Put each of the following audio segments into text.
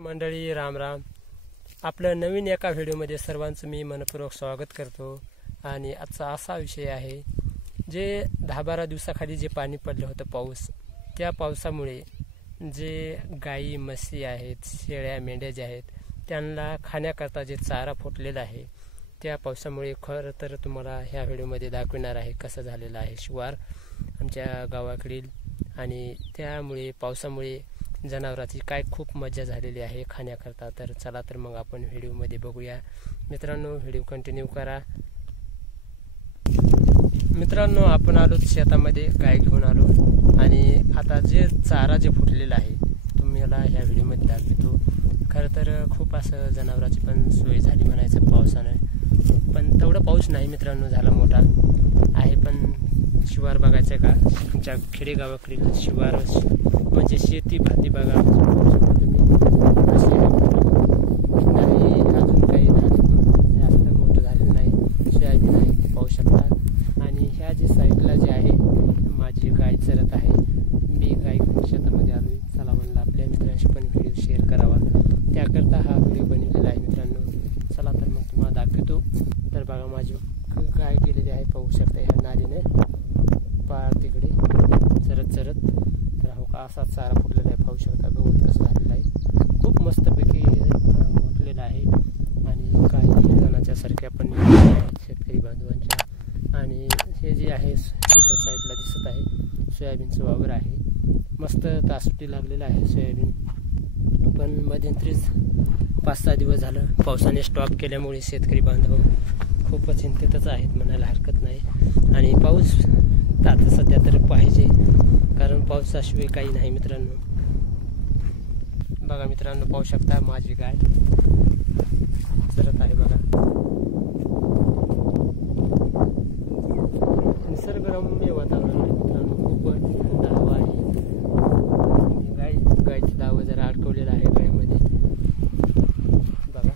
मंडळी राम राम. आपलं नवीन एका व्हिडिओमध्ये सर्वांचं मी मनपूर्वक स्वागत करतो. आणि आजचा असा विषय आहे, जे 10-12 दिवसाखाली जे पाणी पडलं होतं पाऊस, त्या पावसामुळे जे गाई म्हशी आहेत, शेळ्या मेंढ्या ज्या आहेत, त्यांना खाण्याकरता जे चारा फुटलेला आहे, त्या पावसामुळे खरं तर तुम्हाला ह्या व्हिडिओमध्ये दाखवणार आहे कसं झालेलं आहे शिवार आमच्या गावाकडील. आणि त्यामुळे पावसामुळे जनावरांची काय खूप मजा झालेली आहे खाण्याकरता. तर चला तर मग आपण व्हिडिओमध्ये बघूया. मित्रांनो, व्हिडिओ कंटिन्यू करा. मित्रांनो, आपण आलो शेतामध्ये, गाय घेऊन आलो आणि आता जे चारा जे फुटलेला आहे तुम्हाला ह्या व्हिडिओमध्ये दाखवतो. खरं तर खूप असं जनावरांची पण सोय झाली म्हणायचं पावसानं, पण तेवढा पाऊस नाही मित्रांनो झाला, मोठा आहे. पण शिवार बघायचं का आमच्या खेडेगावाकडील शिवार म्हणजे शेती भाती बघा तुम्ही. नाही अजून काही धान जास्त मोठं झालेलं नाही, सोयाबीन आहे पाहू शकता. आणि ह्या जे साईडला जे आहे माझी गाय चरत आहे. मी गाय शेतामध्ये आलो. चला म्हणलं आपल्या मित्रांशी पण व्हिडिओ शेअर करावा, त्याकरता हा व्हिडिओ बनवलेला आहे मित्रांनो. चला तर मग तुम्हाला दाखवतो. तर बघा माझी गाय गेलेली आहे, पाहू शकता ह्या नालीने पार तिकडे चरत चरत. तर हो का असा चारा फुटलेला आहे, पाहू शकता गवत कसं झालेलं आहे, खूप मस्तपैकी फुटलेलं आहे. आणि काही जणांच्या सारख्या पण शेतकरी बांधवांच्या. आणि हे जे आहे इकडं साईडला दिसत आहे सोयाबीनचं वावर आहे, मस्त तासुटी लागलेलं आहे सोयाबीन. पण मध्यंतरीच 5-6 दिवस झालं पावसाने स्टॉप केल्यामुळे शेतकरी बांधव खूपच चिंतेतच आहेत म्हणायला हरकत नाही. आणि पाऊस आता सध्या तर पाहिजे, कारण पावसाशिवाय काही नाही मित्रांनो. बघा मित्रांनो, पाहू शकता माझी गाय चरत आहे बघा. निसर्गरम्य वातावरण आहे मित्रांनो, खूपच थंड हवा आहे. गायची दावं जरा अडकवलेलं आहे गायमध्ये बघा.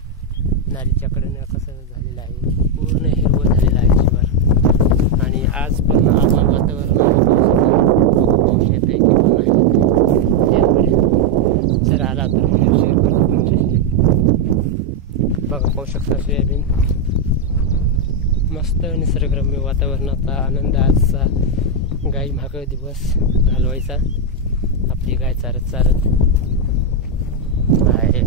नालीच्या कडेनं कसं झालेलं आहे, पूर्ण हिरवं झालेलं आहे शिवार. आणि आज पण आभाळ वातावरण पाऊस येत आहे की पण नाही, त्यामुळे जर आला तर व्हिडिओ शेअर करतो तुमच्याशी. बघा पाहू शकता सोयाबीन, मस्त निसर्गरम्य वातावरणाचा आनंद आजचा. गाई मागं दिवस घालवायचा, आपली गाय चारत चारत आहे.